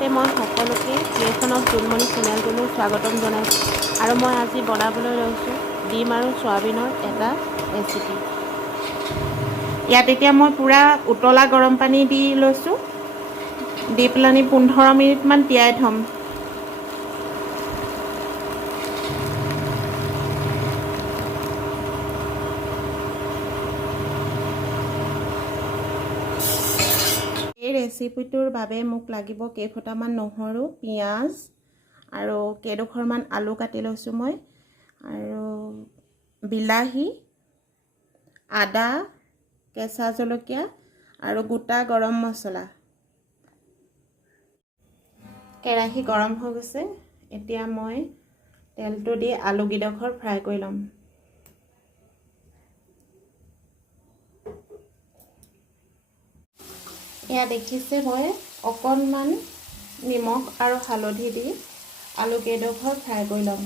প্ৰথমতে মই সকলোকে ক্ৰিয়েশ্যন অফ জোনমণি চেনেলটোলৈ স্বাগতম জনাইছোঁ আৰু মই আজি বনাবলৈ লৈছোঁ ডিম আৰু চয়াবিনৰ এটা ৰেচিপি। ইয়াত এতিয়া মই পূৰা উতলা গৰম পানী দি লৈছোঁ, দি পেলাই 15 মিনিটমান তিয়াই থ'ম। এই ৰেচিপিটোৰ বাবে মোক লাগিব কেইফুটামান নহৰু, পিঁয়াজ আৰু কেইডোখৰমান আলু কাটি লৈছোঁ মই, আৰু বিলাহী, আদা, কেঁচা জলকীয়া আৰু গোটা গৰম মছলা। কেৰাহী গৰম হৈ গৈছে, এতিয়া মই তেলটো দি আলুকেইডোখৰ ফ্ৰাই কৰি ল'ম। এয়া দেখিছে, মই অকণমান নিমখ আৰু হালধি দি আলুকেইডোখৰ ফ্ৰাই কৰি ল'ম।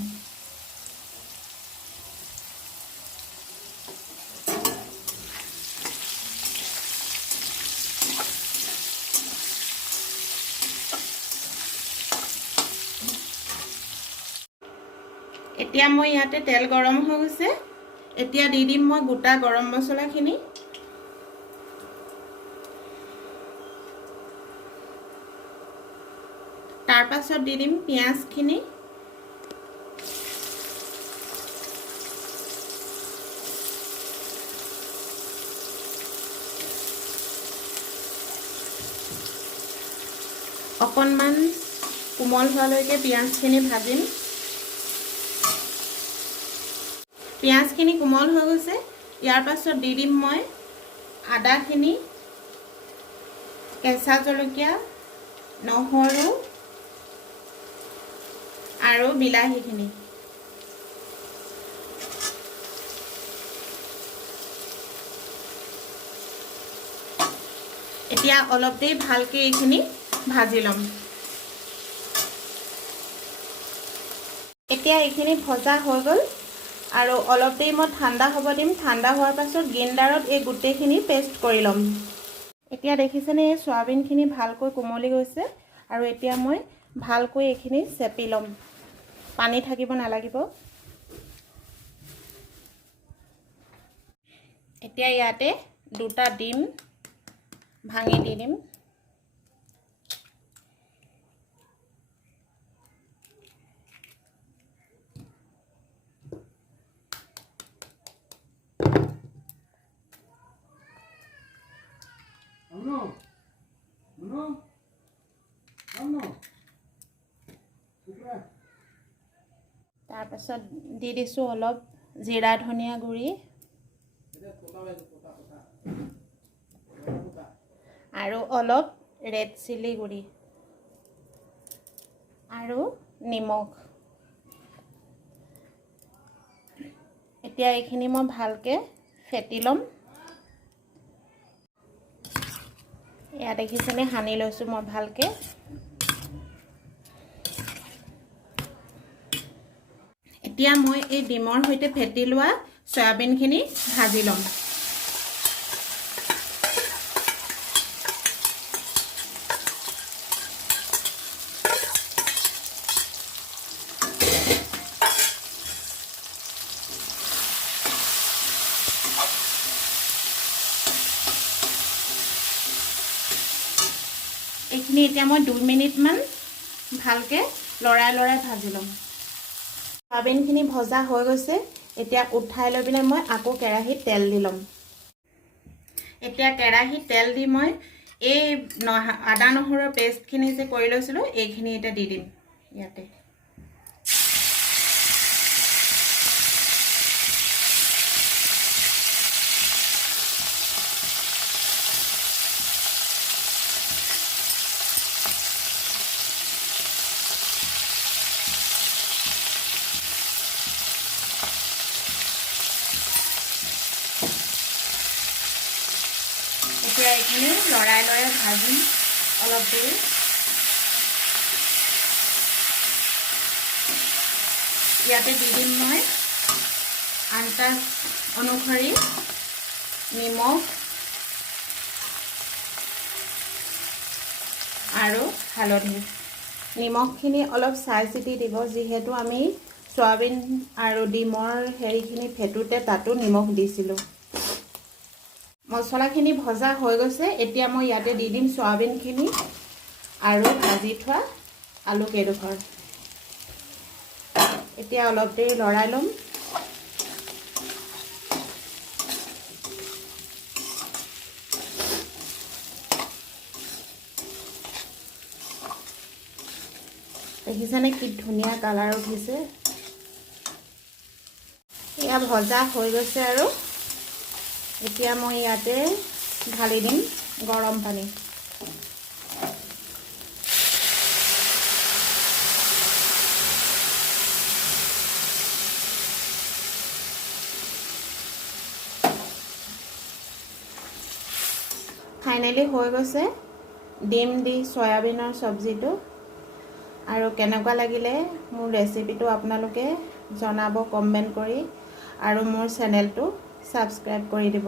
এতিয়া মই ইয়াতে তেল গৰম হৈ গৈছে, এতিয়া দি দিম মই গোটা গৰম মছলাখিনি। তাৰ পাছত দি দিম পিঁয়াজখিনি, অকণমান কোমল হোৱালৈকে পিঁয়াজখিনি ভাজিম। পিঁয়াজখিনি কোমল হৈ গৈছে, ইয়াৰ পাছত দি দিম মই আদাখিনি, কেঁচা জলকীয়া, নহৰু আৰু বিলাহীখিনি। এতিয়া অলপ দেৰি ভালকৈ এইখিনি ভাজি ল'ম। এতিয়া এইখিনি ভজা হৈ গ'ল আৰু অলপ দেৰি মই ঠাণ্ডা হ'ব দিম। ঠাণ্ডা হোৱাৰ পাছত গ্ৰাইণ্ডাৰত এই গোটেইখিনি পেষ্ট কৰি ল'ম। এতিয়া দেখিছেনে, এই চয়াবিনখিনি ভালকৈ কোমলি গৈছে আৰু এতিয়া মই ভালকৈ এইখিনি চেপি ল'ম, পানী থাকিব নালাগিব। এতিয়া ইয়াতে দুটা ডিম ভাঙি দি দিম। তাৰপাছত দি দিছোঁ অলপ জিৰা ধনিয়া গুড়ি আৰু অলপ ৰেড চিলি গুড়ি আৰু নিমখ। এতিয়া এইখিনি মই ভালকৈ ফেটি ল'ম। এয়া দেখিছেনে, সানি লৈছোঁ মই ভালকৈ। এতিয়া মই এই ডিমৰ সৈতে ফেটি লোৱা চয়াবিনখিনি ভাজি ল'ম। এইখিনি এতিয়া মই 2 মিনিটমান ভালকৈ লৰাই ভাজি ল'ম। চয়াবিনখিনি ভজা হৈ গৈছে, এতিয়া উঠাই লৈ পিনে মই আকৌ কেৰাহীত তেল দি ল'ম। এতিয়া কেৰাহীত তেল দি মই এই আদা নহৰুৰ পেষ্টখিনি যে কৰি লৈছিলোঁ, এইখিনি এতিয়া দি দিম ইয়াতে। এতিয়া এইখিনি লৰাই ভাজিম অলপ দেৰি। ইয়াতে দি দিম মই আন্দাজ অনুসৰি নিমখ আৰু হালধি। নিমখখিনি অলপ চাই চিতি দিব, যিহেতু আমি সয়াবিন আৰু ডিমৰ হেৰিখিনি ফেটোতে তাতো নিমখ দিছিলোঁ। মছলাখিনি ভজা হৈ গৈছে। এতিয়া মই ইয়াতে দি দিম সয়াবিনখিনি আৰু ভাজি থোৱা আলু কেইডোখৰ। এতিয়া অলপ দেৰি লৰাই ল'ম। দেখিছেনে কি ধুনীয়া কালাৰ উঠিছে। এয়া ভজা হৈ গৈছে আৰু এতিয়া মই ইয়াতে ঢালি দিম গৰম পানী। ফাইনেলি হৈ গৈছে ডিম দি সয়াবিনৰ চব্জিটো। আৰু কেনেকুৱা লাগিলে মোৰ ৰেচিপিটো আপোনালোকে জনাব কমেণ্ট কৰি, আৰু মোৰ চেনেলটো ছাবস্ক্ৰাইব কৰি দিব।